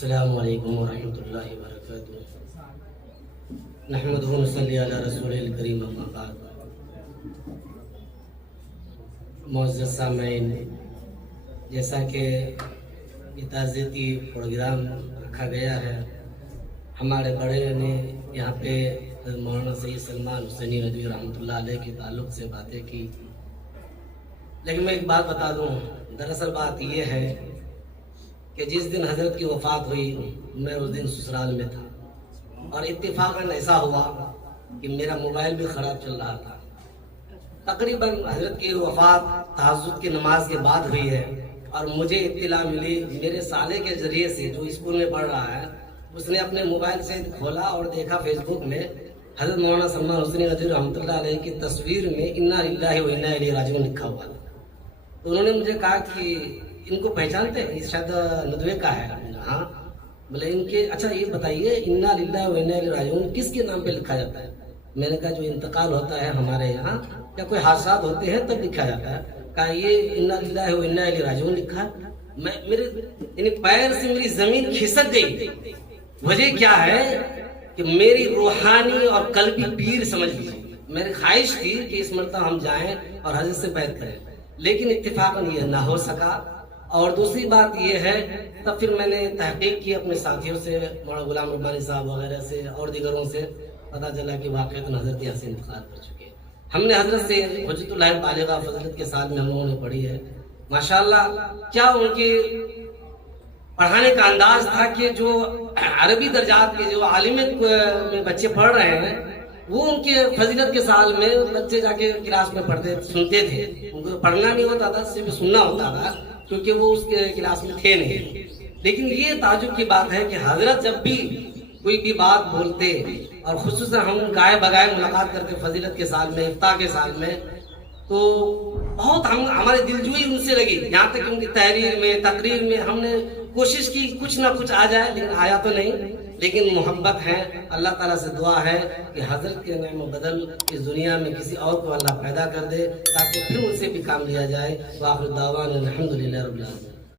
السلام علیکم ورحمۃ اللہ وبرکاتہ۔ نحمدہ و نصلی علی رسول الکریم، اما بعد۔ معزز سامعین، جیسا کہ یہ تعزیتی پروگرام رکھا گیا ہے، ہمارے بڑے نے یہاں پہ مولانا سید سلمان حسینی ندوی رحمۃ اللہ علیہ کے تعلق سے باتیں کی، لیکن میں ایک بات بتا دوں۔ دراصل بات یہ ہے کہ جس دن حضرت کی وفات ہوئی میں اس دن سسرال میں تھا، اور اتفاقاً ایسا ہوا کہ میرا موبائل بھی خراب چل رہا تھا۔ تقریباً حضرت کی وفات تہجد کی نماز کے بعد ہوئی ہے، اور مجھے اطلاع ملی میرے سالے کے ذریعے سے جو اسکول میں پڑھ رہا ہے، اس نے اپنے موبائل سے کھولا اور دیکھا فیس بک میں حضرت مولانا سلمان حسینی ندوی رحمۃ اللہ علیہ کی تصویر میں انا للہ و انا الیہ راجعون لکھا ہوا تھا۔ تو انہوں نے مجھے کہا کہ ان کو پہچانتے ہیں، شاید ندوے کا ہے۔ ہاں، بولے ان کے اچھا یہ بتائیے انا للہ و انا الیہ راجعون کس کے نام پہ لکھا جاتا ہے؟ میں نے کہا جو انتقال ہوتا ہے ہمارے یہاں یا کوئی حادثات ہوتے ہیں تب لکھا جاتا ہے۔ کہا یہ انا للہ و انا الیہ راجعون لکھا ہے۔ میں میرے یعنی پیر سے میری زمین کھسک گئی۔ وجہ کیا ہے کہ میری روحانی اور قلبی پیر سمجھ لیجیے، میری خواہش تھی کہ اس مرتبہ ہم جائیں اور حضرت سے بیعت کریں، لیکن اتفاقاً یہ نہ ہو سکا۔ اور دوسری بات یہ ہے، تب پھر میں نے تحقیق کی اپنے ساتھیوں سے، مولانا غلام ربانی صاحب وغیرہ سے اور دیگروں سے، پتہ چلا کہ واقعتاً حضرت یہاں سے انتقال کر چکے ہیں۔ ہم نے حضرت سے حجت اللہ بالغہ فضیلت کے سال میں ہم لوگوں نے پڑھی ہے۔ ماشاءاللہ کیا ان کے پڑھانے کا انداز تھا کہ جو عربی درجات کے جو عالم میں بچے پڑھ رہے ہیں، وہ ان کے فضیلت کے سال میں بچے جا کے کلاس میں پڑھتے سنتے تھے۔ ان کو پڑھنا نہیں ہوتا تھا، صرف سننا ہوتا تھا، کیونکہ وہ اس کے کلاس میں تھے نہیں۔ لیکن یہ تعجب کی بات ہے کہ حضرت جب بھی کوئی بھی بات بولتے، اور خصوصاً ہم گائے بگائے ملاقات کرتے فضیلت کے سال میں، افتاح کے سال میں، تو بہت ہمارے دلجوئی ان سے لگی، یہاں تک کہ ان کی تحریر میں، تقریر میں ہم نے کوشش کی کچھ نہ کچھ آ جائے، لیکن آیا تو نہیں۔ لیکن محبت ہے، اللہ تعالیٰ سے دعا ہے کہ حضرت کے نعم و بدل اس دنیا میں کسی اور کو اللہ پیدا کر دے، تاکہ پھر ان سے بھی کام لیا جائے۔ وآخر دعوانا الحمدللہ رب العالمین۔